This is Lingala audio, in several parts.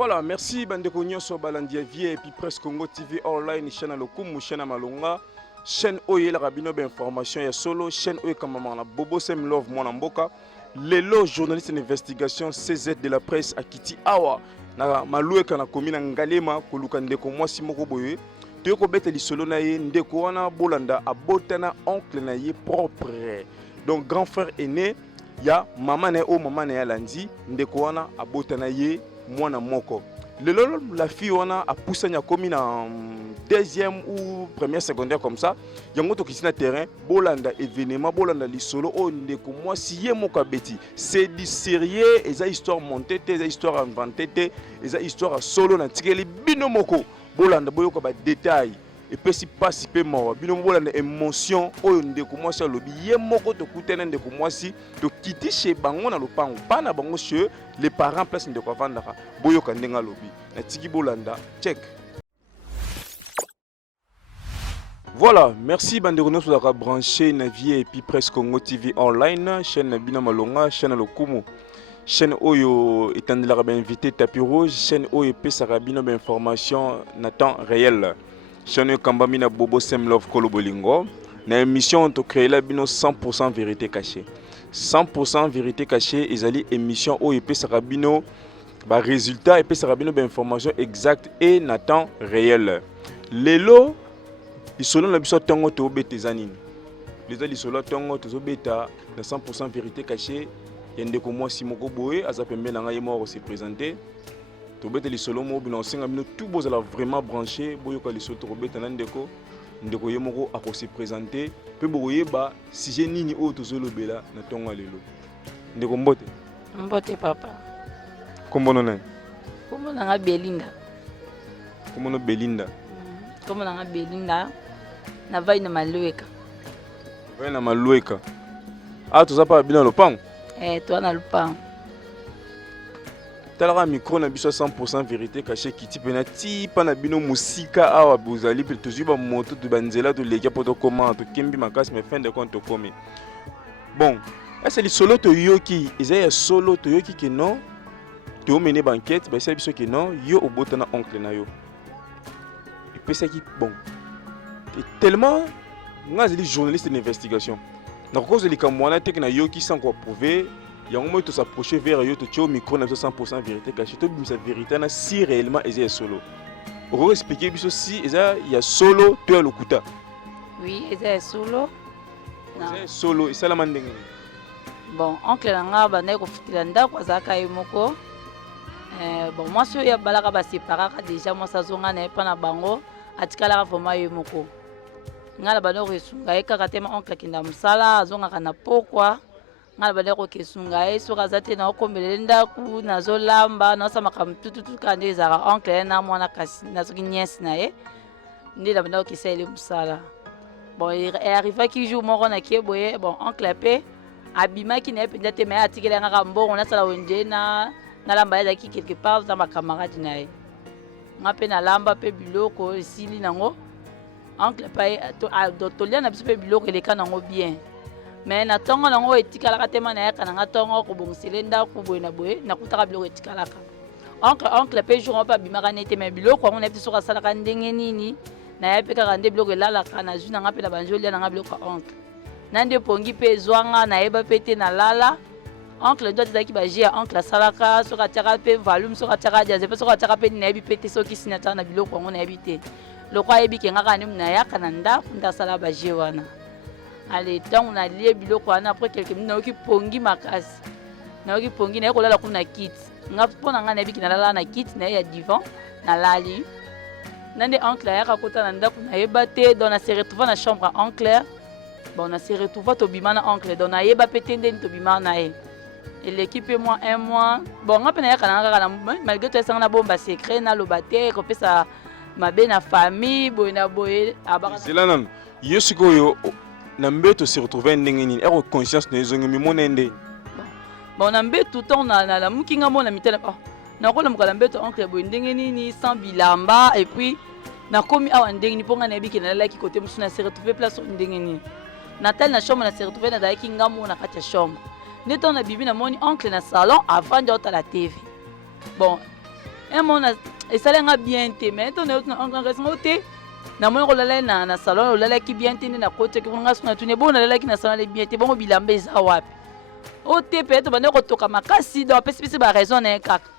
Voilà, merci Bandeko Nyonso Balandia Vie et puis Presse Congo TV online chaîne Lokumu chaîne Malonga chaîne Oye la Rabino information ya solo chaîne Oye Kamamana Bobo Sem Love Mwana Mboka Lelo journaliste d'investigation CZ de la presse à Kiti Awa na maloué kana komina Ngalema koluka ndeko mwasi moko boye toyoko beta lisolo na ye ndeko wana bolanda abotana oncle na ye propre donc grand frère aîné ya maman na o maman na ya landi ndeko wana abotana ye mwana moko lelo la fille wana a poussé nya komi na deuxième ou première secondaire comme ça yango to kisina terrain bolanda événement bolanda lisolo o ndeko mwasi ye moko beti c'est du sérieux eza histoire montée eza histoire inventée eza histoire solo na tikeli bino moko bolanda boyoka ba détail et puis si passe pe mort bino bolanda émotion oyo ndeko mwasi alobi ye moko to kutena ndeko mwasi to kiti chez bango na lopango bana bango chez les parents place ndeko avandaka boyoka ndenga lobi na tiki bolanda check. Voilà, merci Bandeko Nyonso d'avoir branché na vie et puis Presse Congo TV online chaîne Bina Malonga chaîne Lokumu chaîne Oyo étendela ba invité tapis rouge chaîne Oyo pesaka bino ba information na temps réel chaîne Kambami na Bobo Sem Love Kolobolingo na émission to créer la bino 100% vérité cachée 100% vérité cachée ezali émission Oyo pesaka bino ba résultat et pesaka bino ba information exacte et na temps réel lelo lisolo na biso tongo to beta zanini les lisolo tongo to beta na 100% vérité cachée yendeko mwasi moko boye aza pembe na ngai mo se présenter to beta lisolo mo bino singa bino tout bozala vraiment branché boyoka lisolo to beta na ndeko ndeko ye moko ako se présenter pe boyeba sujet nini o to zolobela na tongo lelo ndeko mbote mbote papa kombono na kombono nga Belinda kombono Belinda kombono nga Belinda na vai na malueka vai na malueka ah to zapa bina lopango to na lopango talaka micro na biso 100% vérité cachée kiti pena ti pana bino musika awa bozali pe to zuba moto to banzela to lekia poto comment to kembi makasi mais fin de compte to komi bon est-ce que solo to yoki ezaya solo to yoki que non to mener banquette ba c'est biso que non yo obotana oncle na yo et puis c'est qui bon et tellement nga zeli journaliste d'investigation na cause de likamwana tek na yoki sans quoi prouver yango moi to s'approcher vers yo to tio micro na 100% vérité cachée to bimisa vérité na si réellement ezaya solo on expliquer biso si eza ya solo to ya lokuta oui ezaya solo ezaya solo et sala mandenge bon oncle nga bana ko fitila ndako azaka ye moko bon moi so ya balaka ba séparaka déjà moi ça zonga na pa na bango atikala vraiment ye moko ngala bana ko esunga ye kaka tema oncle kinda musala azonga kana pokwa ngala bana ko kesunga ye so kazate na okombele ndaku na zolamba na sama kam tututu kande ezaka oncle na mwana kasi na soki nièce na ye ndi la bana ko kisele musala bon il arriva qui jour moko na kieboye bon oncle pe abima ki na penda te mais atikela ngaka mbongo na sala wenje na lamba ya ki quelque part dans ma camarade na ye nga pe na lamba pe biloko esili nango oncle pa to lia na biso pe biloko eleka nango bien mais na tongo nango etikalaka tema na yaka nanga tongo ko bongsele ndako boye na boye na kutaka biloko etikalaka oncle pe jour pa bimaka nete mais biloko ngo na biso ka sala ka ndenge nini na ya pe ka nde biloko elalaka na jus nanga pe na banjolia nanga biloko oncle nande pongi pe zwanga na yeba pete na lala oncle doit ezaki bagie ya oncle asalaka soki atiaka mpe volume soki atiaka jazz mpe soki atiaka mpe nayebi mpe te soki sini atiaka na biloko yango nayebi te loko ayebi ke ngaka nde nayaka na ndako nde asala bagie wana ale ntango nalie biloko wana apres quelque minute nayoki pongi makasi nayoki pongi naye kolala kuna na kiti nga mpo na ngai nayebi ke nalala na kiti naye ya divan nalali nande oncle ayaka kota na ndako nayeba te donc nase retrouva na chambre ya oncle bon nase retrouva tobima na oncle donc nayeba mpe te ndeni tobima na ye et l'équipe moi un mois bon nga pe na yaka na kaka malgré tout esanga na bomba secret na loba te kopesa mabe na famille boye na boye abaka zela nan yo sikoyo na mbeto se retrouver ndenge nini ero conscience na ezongi mimona ende bon na mbeto temps na la mukinga mona mitela na ko na mukala mbeto oncle boye ndenge nini sans bilamba et puis na komi awa ndenge ni ponga na yebiki na laki côté musu na se retrouver place ndenge nini na tel na chambre na se retrouver na daki ngamo na kati ya chambre. Neton na bibi na moni oncle na salon avant de la TV. Bon, un mona esalenga bien te mais to na onga te na mona kolala na salon olala ki bien te na kote ki nga suna tune bona lala ki na salon bien te bongo bilamba eza wapi o te pe to bande ko toka makasi do pesi ba raison na kaka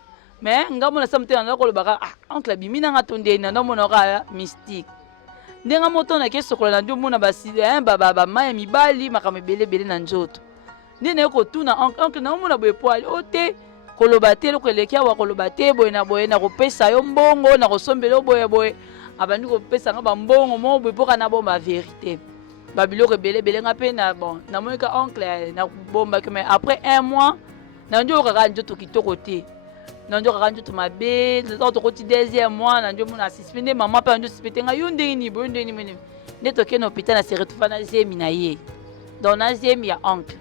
mais nga mona samte na ko lobaka oncle bimina nga tonde na no mona ka mystique ndenga moto na ke sokola na ndio mona basi ba mai mibali makame bele na njoto ndene ko tuna oncle na mona boye poali o te koloba te loko eleki awa koloba te boye na kopesa yo mbongo na kosombela yo boye abandi kopesa nga bambongo mo boye mpoka na bomba vérité babiloko ebele nga mpe na bon namoneka oncle na bombaki mais après un mois na ndio okaka njoto kitoko te na ndio okaka njoto mabe tokoti deuxième mois na ndio mona suspende mama mpe ndio suspende nga yo ndenge ni boye ndenge ni nde toke na hôpital na se retrouva na zemi na ye donc na zemi ya oncle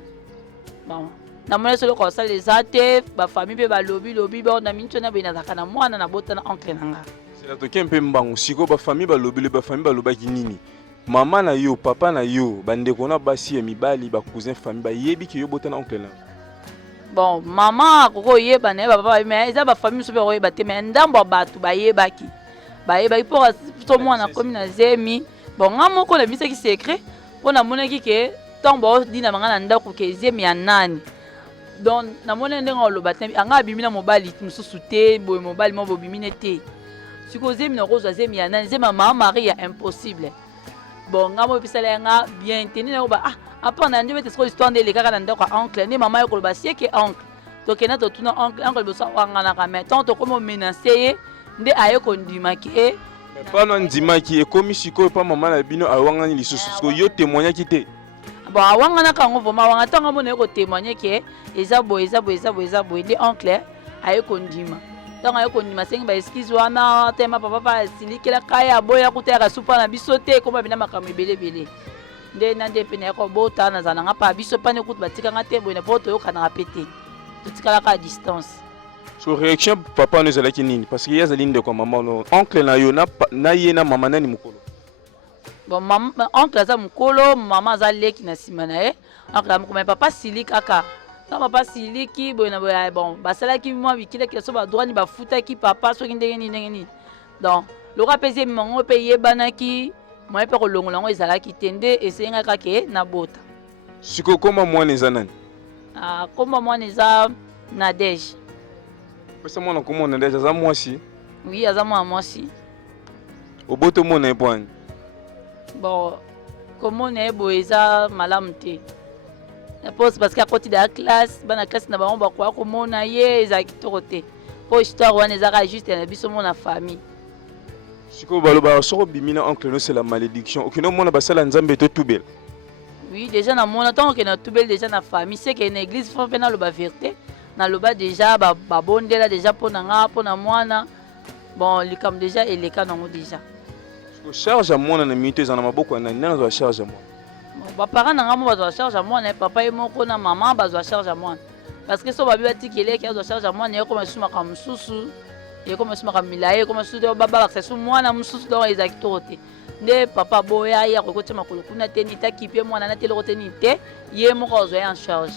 bon na mona solo ko sala eza te bafamille mpe balobi bona minto na boye nazalaka na mwana na bota na oncle na nga sela toke mpe mbango siko bafamille balobaki nini mama na yo papa na yo bandeko na basi ya mibali bakousin famille bayebi ke yo bota na oncle na bon mama akoko oyeba na ye bapapa mais eza bafamille mosusu mpe koyeba te mais ndambo ya bato bayebaki mpo so mwana komi na zemi bon nga moko na bisaki secret mpo namonaki ke ntango baodina banga na ndako ke zemi ya nani donc namoni ndenge oloba te anga abimi na mobali mosusu te boye mobali mo bobimi ne te siko zemi na kozwa zemi ya nani zemi ya mama marie ya impossible bon nga mo episala nga bien te nini nakoba apa na ndio bete siko histoire nde elekaka na ndako ya oncle nde mama ye koloba sieke oncle tokenda totuna oncle liboso awanganaka mais ntango tokoma omenase ye nde aye kondimaki e pano andimaki ekomi sikoyo mpa mama na bino awangani lisusu siko yo témoignaki te bon awanganaka yango vraimen awanga ntango amona ye kotémoigne ke eza boye nde oncle aye kondima ntango aye kondima asengi baexcuse wana tema papa pa asilikelaka ye aboya kutayaka supa na biso te ekoma bina makambo ebelebele nde na nde mpe naye kobota nazala nanga mpa biso pane kutu batikanga te boye na mpo toyokanaka mpe te totikalaka a distance so réaction papa no ezalaki nini parce que ye azali ndeko ya mama no oncle na yo na ye na mama nani mokolo bon oncle aza mokolo mama aza leki na nsima na ye oncle amoko mais papa sili kaka ntango papa siliki boye na boye bon basalaki mwa bikilaki so badroani bafutaki papa soki ndenge nini donc lokola mpe zemi mango mpe yebanaki moye mpe kolongola yango ezalaki te nde esengaka ke nabota siko koma mwana eza nani komba mwana eza Nadege pesa mwana komona Nadege aza mwasi oui aza mwana mwasi oboto mona ye pwani bon komona ye boye eza malamu te na pose parce que akoti da classe bana classe na bango bakoya komona ye eza kitoko te po histoire wana ezaka juste na biso mona famille sikoyo balobaka soko obimi na oncle no c'est la malédiction okende omona basala nzambe totubela oui déjà namona ntango okende tubeli déjà na famille seke na église fo mpe naloba vérité naloba déjà babondela déjà mpo na nga mpo na mwana bon likambo déjà eleka nango déjà charge ya mwana na minute eza na maboko ya nani azwa charge ya mwana baparent na nga mo bazwa charge ya mwana papa ye moko na mama bazwa charge ya mwana parce que so babi batikeli eke azwa charge ya mwana ekoma esusu makambo mosusu ekoma esusu makambo milaye ekoma esusu babalakisa esu mwana mosusu donc eza kitoko te nde papa boya ye akoki makolo kuna te ni takipe mwana na te eloko te ni te ye moko azwa ye en charge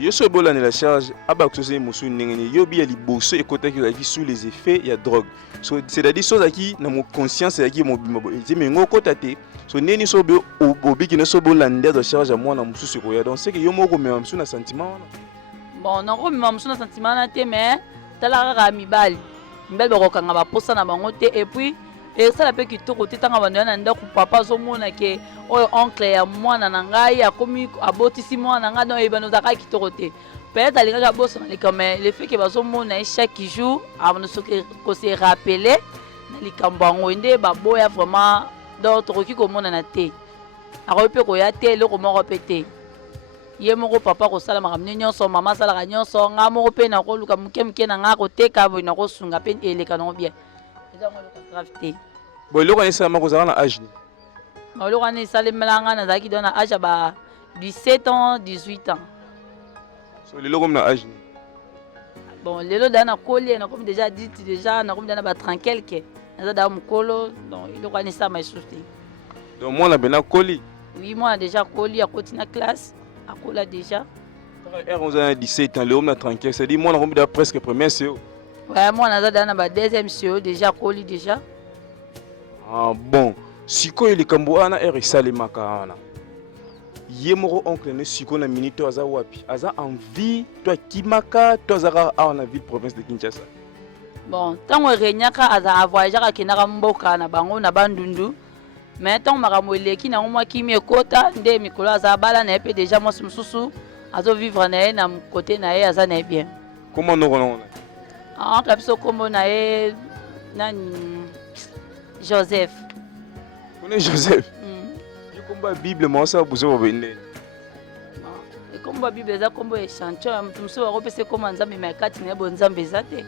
yo so ebolanela charge abakoki mosusu ndenge nini yobi ya liboso ekotaki ozalaki sous les effets ya drogue so c'est-à-dire so ozalaki na moconscience ezalaki mobima ezemengo okota te so ndeni so obiki na so bolande azwa charge ya mwana mosusu ekoya donc seke yo moko komema mosusu na sentiment wana bon nakomema mosusu na sentiment wana te mais tala kaka mibali bakokanga baposa na bango te et puis esala mpe kitoko te ntango bando ya na ndako papa azomona ke oyo oncle ya mwana na ngai akomi abotisi mwana na ngai donc ebano ozalaka kitoko te peut-être alingaki abosana likambo mais le fait ke bazomona ye chaque jour abano kose rappele na likambo yango nde baboya vraiment donc tokoki komonana te akoki mpe koya te eloko moko mpe te ye moko papa kosala makambo nyonso mama asalaka nyonso nga moko mpe nakoluka moke na nga koteka boye nakosunga mpe eleka nango bien eza ngo eloko grave te bon eloko wana esalama kozala na age ni eloko wana esalemelanga nazalaki don na age ya ba 17 ans 18 ans so lelo komi na age ni bon lelo daa nakoli nakomi déjà adulte déjà nakomi daa na ba 30 quelque naza daa mokolo donc eloko wana esalama lisusu te donc mwana bena koli oui mwana déjà akoli akoti na classe akola déjà on a 17 ans, Léon a 34, c'est-à-dire moi on a presque première CO. Ouais, moi naza dans la deuxième CEO déjà koli déjà. Ah bon, sikoyo likambo wana esalemaka wana. Ye moko oncle ne siko na minute aza wapi? Aza envie to akimaka to azaka awa na ville province de Kinshasa. Bon, tango renyaka aza voyager akinaka mboka na bango na bandundu. Mais tango makambo eleki na mwa kimi ekota nde mikolo aza bala na pe déjà moi mususu azo vivre na ye na côté na ye aza na bien. Comment nous on Ah, biso kombo na ye nani Joseph. connais Joseph? Je combat Bible moi ça vous avez venu. Et kombo Bible eza kombo échantillon mutu musu bakopesa kombo nzambe mais kati na bo nzambe eza te.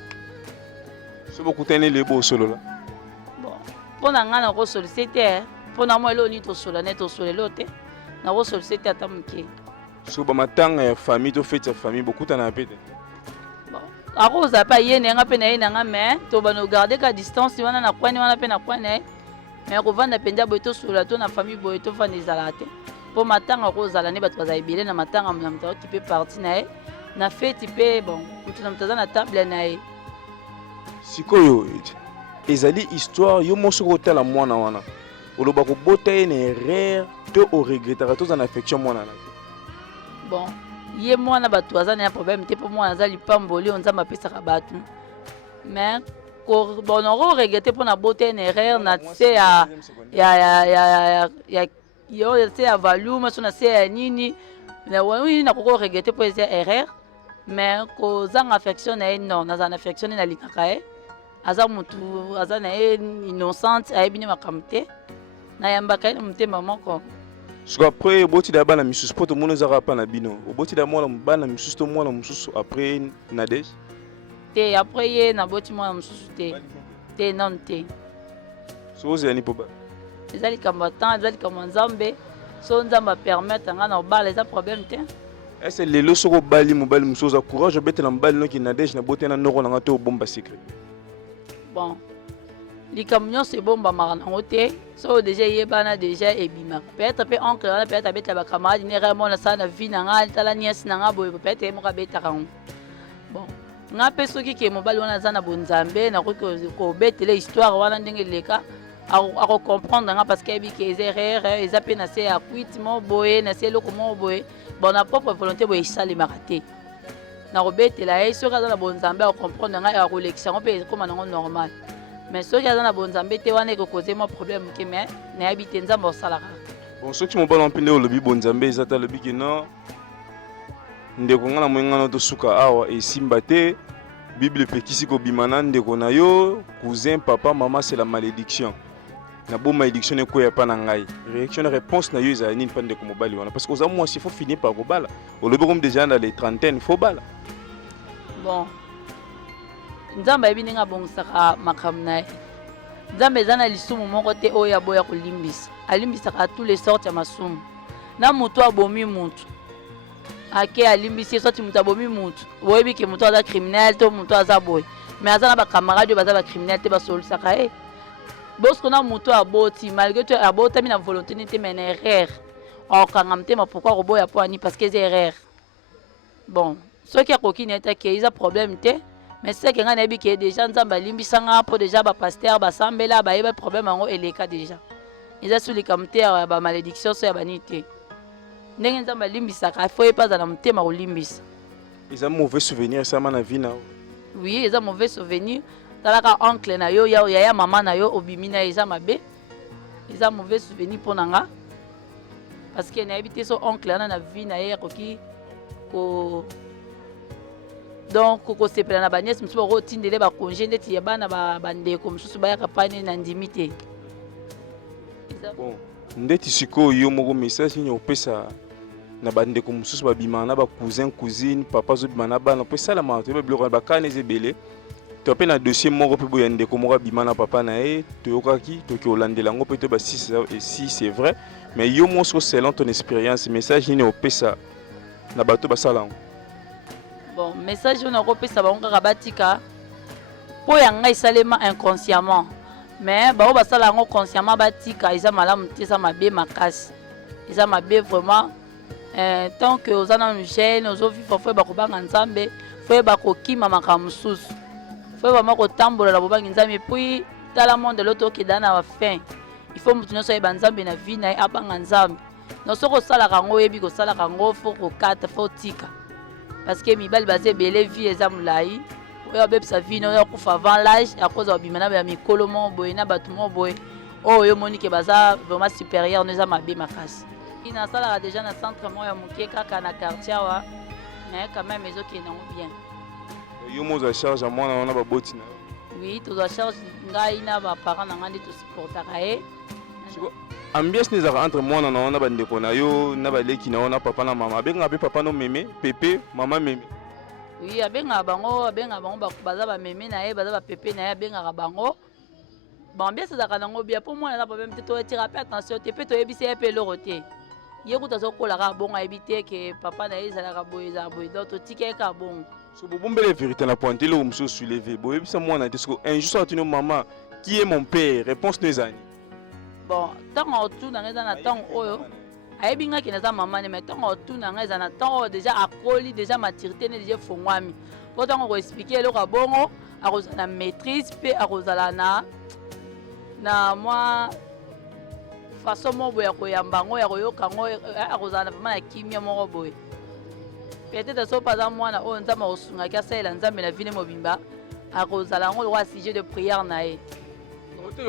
So beaucoup tenir les beaux solo là. Bon, pona nga na ko solliciter, pona moi lo ni to sola net to sola lote. Na ko solliciter ata muke. So ba matanga famille to fête famille beaucoup tana pete. Akoza pa ye nenga pe na ye nanga mais to bano garder ka distance wana na kwani wana pe na kwani mais ko vanda penja boito sula to na famille boito fa nezala te po matanga ko zala ne bato bazayibele na matanga na mtato qui peut partir na ye na fête pe bon mutu na mtaza na table na ye sikoyo ezali histoire yo moso ko tala mwana wana oloba ko bota ye na erreur to o regrettera to en affection mwana na bon ye mwana bato aza na problème te po mwana aza lipamboli on nzamba pesaka bato mais ko bon on regrette pour na beauté une erreur na se yo se ya volume so na se ya nini na wani na ko regrette pour esa erreur mais ko zanga affection na non na zana affection na likaka e aza mutu aza na innocente ayebini makamte na yambaka ni mutema moko. So après boti da bana misusu poto mono zaka pa na bino boti da mwana bana misusu to mwana misusu après Nadej te après ye na boti mwana misusu te non te so zani poba ezali kambatant ezali kamanzambe so nzamba permettre nga na bala eza problème te est-ce lelo soko bali mobali misusu za courage bete na mbali noki Nadej na boti na noko na ngato bomba secret bon likambo nyonso ebombamaka nango te so déjà yebana déjà ebimaka peut-être mpe oncle wana peut-être abetela bacamarade ne vraiment nasala na vie na nga tala niasi na nga boye peut-être ye moko abetaka ngo bon nga mpe soki ke mobali wana aza na bonzambe nakoki kobetela histoire wana ndenge eleka akocomprendre nga parce que ayebi ke eza erreur eza mpe na se ya kwiti mo boye na se eloko moko boye bon na propre volonté boye esalemaka te nakobetela ye soki aza na bonzambe acomprendre nga akolekisa ngo mpe ekoma nango normal mais soki aza na bonzambe te wana ekokoze mwa problème ke mais nayebi te nzambe osalaka bon soki mobali wana mpe nde olobi bonzambe eza te alobi ke non ndeko nga na moi ngana tosuka awa esimba te bible epekisi kobima na ndeko na yo cousin papa mama c'est la malédiction na bo malédiction ekoya pa na ngai réaction na réponse na yo ezala nini mpa ndeko mobali wana parce que oza mwasi faut finir par kobala olobi comme déjà dans les trentaines faut bala bon nzambe ayebi ndenge abongisaka makambo na ye nzambe eza na lisumu moko te oyo aboya kolimbisa alimbisaka tous les sortes ya masumu na motu abomi motu ake alimbisi ye soti motu abomi motu boyebi ke motu aza criminel to motu aza boye mais aza na bacamarade oyo baza bacriminel te basolisaka ye bosko na motu aboti malgré to abotami na volonté ne te mais na erreur okanga motema pourquoi koboya po ani parce que eza erreur bon soki akoki na ete ke eza problème te mais c'est que nga nayebi ke déjà nzambe alimbisanga mpo déjà bapaster basambela bayeba problème yango eleka déjà eza sur likambo te ya bamalédiction so ya banini te ndenge nzambe alimbisaka fo ye mpe azala motema kolimbisa eza mauvais souvenir esama na vie na yo oui eza mauvais souvenir talaka oncle na yo yaya mama na yo obimi na ye eza mabe eza mauvais souvenir mpo na nga parce que nayebi te so oncle wana na vie na ye akoki donc kokosepela na baniese mosusu bakotindele bakonge ndeti ya bana bandeko mosusu bayaka pane na ndimi te bon ndeti sikoyo yo moko message nini opesa na bandeko mosusu babimaka na bacousin cousine papa azobima na bana mpo esalamaka toyeba biloko na bakana eza ebele to mpe na dossier moko mpe boya ndeko moko abima na papa na ye toyokaki toki olandela yango mpe toyeba si c'est vrai mais yo moso selon ton expérience message nini opesa na bato basala yango bon message oyo nakopesa bango kaka batika mpo ya ngai esalema inconsciemment mais bango basala yango consciemment batika eza malamu te eza mabe makasi eza mabe vraiment tant que oza nanu jeune ozovivre fo yeba kobanga nzambe fo yeba kokima makambo mosusu faut vraiment kotambola la bobangi nzambe puis tala monde l'autre qui dana wa fin il faut mutu nyonso yeba nzambe na vie na ye abanga nzambe non soko osalaka ngo oyebi kosalaka ngo fo kokata fo tika parce que mibali baza ebele vie eza molai oyo abebisa vie no akufa avant l'âge akoza obima na ya mikolo mo boye na bato mo boye oyo omoni ke baza vraiment supérieur no eza mabe makasi nasalaka déjà na centre mo ya moke kaka na quartier awa mais quand même ezokende yango bien yo moza charge ya mwana wana baboti na oui tozwa charge ngai na baparent na ngai nde tosupportaka ye ambiance nezaka entre mwana na wana bandeko na yo na baleki na yo na papa na mama abengaka mpe papa no meme pepe mama meme oui abengaka bango baza bameme na ye baza bapepe na ye abengaka bango ambiance ezalaka nango bia mpo mwana na problème te toetira mpe attention te mpe toyebisi ye mpe eloko te ye kuta azokolaka bongo ayebi te ke papa na ye ezalaka boye ezala boye donc totika ye kaka bongo so bobombela vérité na pointe eloko mosusu soulevé boyebisa mwana te soko un jour so atuni mama qui est mon père réponse no ezani bon ntango otuna ngai eza na ntango oyo ayebi ngaki naza mama ne mais ntango otuna ngai eza na ntango oyo déjà akoli déjà maturité ne déjà efongwami mpo ntango koexplike eloko ya bongo akozala na maîtrise mpe akozala na mwa façon moko boye ya koyamba ngo ya koyoka ngo akozala na vraimen na kimia moko boye peut-être so paza mwana oyo nzambe akosungaki asalela nzambe na vine mobimba akozala ngo lokwa sujet de prière na ye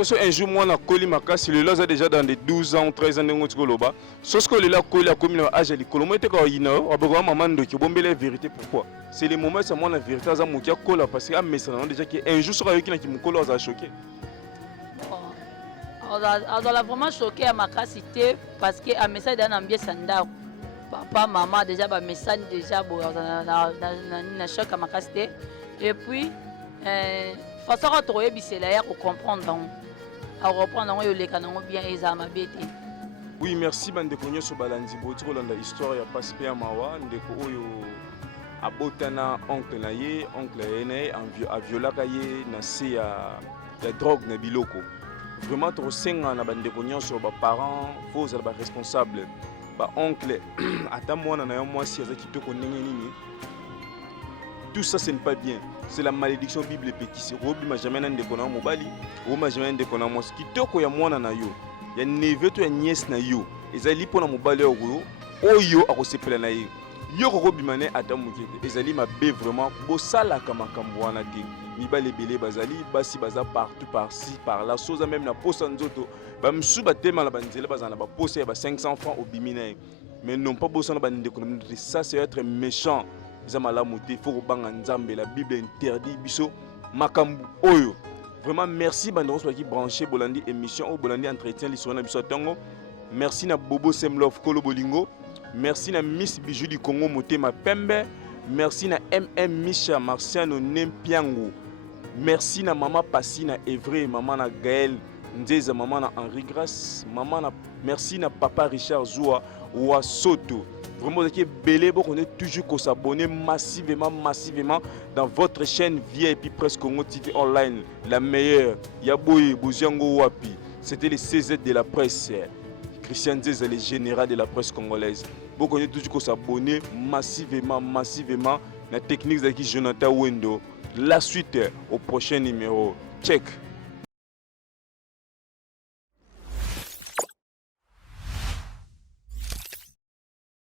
so un jour mwana akoli makasi lelo aza déjà dans des 12 ans 13 ans ndenge oti koloba soki lelo akoli akomi na age ya likolo mo ete kaka yina yo abokaka mama ndoki obombela vérité pourquoi c'est le moment esa mwana vérité aza moki akola parce que amesana nango déjà ke un jour soki ayoki naki mokolo azala choqué azala vraiment choqué ya makasi te parce que amesani deja na mbiesa ndako papa mama déjà bamesani déjà boye na choc ya makasi te et puis façon ka tokoyebisela ye akocomprendre yango akoprendre yango yoleka nango bien ezala mabe te oui merci bandeko nyonso balandi boti kolanda histoire ya pasi mpe ya mawa ndeko oyo abotana oncle na ye na ye aviolaka ye na se ya drogue na biloko vraiment tokosenga na bandeko nyonso baparent fo ozala baresponsable baoncle ata mwana na yo mwasi aza kitoko ndenge nini tout ça ce n'est pas bien c'est la malédiction bible epekisi okobima jamais na ndeko na yo mobali okobima jamais na ndeko na mwasi kitoko ya mwana na yo ya neve to ya niese na yo ezali mpo na mobali oyo akosepela na ye yo kokobima ne ata moke te ezali mabe vraiment bosalaka makambo wana te mibali ebele bazali basi baza partout par-ci par-là soza même na posa nzoto bamisusu batema na banzela bazala na baposa ya ba 500 francs obimi na ye mais non pas bosana bandeko na bino te ça c'est être méchant eza malamu te faut kobanga nzambe la bible interdit biso makambo oyo vraiment merci bandeko soki branché bolandi émission ou bolandi entretien lisolo na biso tango merci na Bobo Semlov Kolo Bolingo merci na Miss Bijou du Congo Motema Pembe merci na Misha Marciano Nempiango merci na Mama Passi na Evry Mama na Gaël Ndeza Mama na Henri Grasse Mama na merci na Papa Richard Zoua ou Soto. Vraiment, vous êtes toujours qu'on s'abonne massivement dans votre chaîne VIP Presse Congo TV Online, la meilleure. Yaboui, Bouziango Wapi. C'était le CZ de la presse. Christian Zez, le général de la presse congolaise. Vous êtes toujours qu'on s'abonne massivement la technique de Jonathan Wendo. La suite au prochain numéro. Check.